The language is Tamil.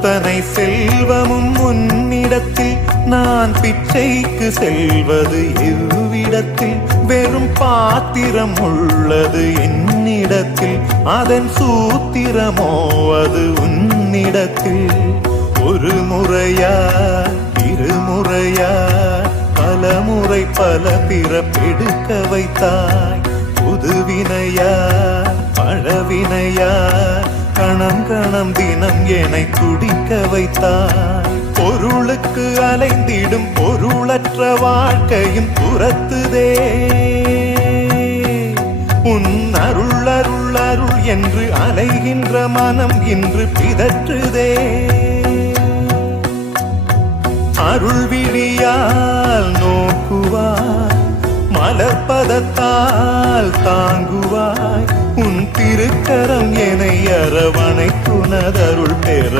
அத்தனை செல்வமும் உன்னிடத்தில் நான் பிச்சைக்கு செல்வது எவ்விடத்தில் வெறும் பாத்திரம் உள்ளது என்னிடத்தில் அதன் சூத்திரமோ அது உன்னிடத்தில் ஒரு முறையா இருமுறையா பல முறை பல பிறப்பெடுக்க வைத்தாய் புதுவினையா பழவினையா கணம் கணம் தினம் என்னை துடிக்க வைத்தாய் பொருளுக்கு அலைந்திடும் பொருளற்ற வாழ்க்கையும் துரத்துதே உன் அருள் அருள் அருள் என்று அலைகின்ற மனம் இன்று பிதற்றுதே அருள் விழியால் நோக்குவாய் மலர்பதத்தால் தாங்குவாய் உன் திருக்கரம் என்னை அரவணைத்துனதருள் பெற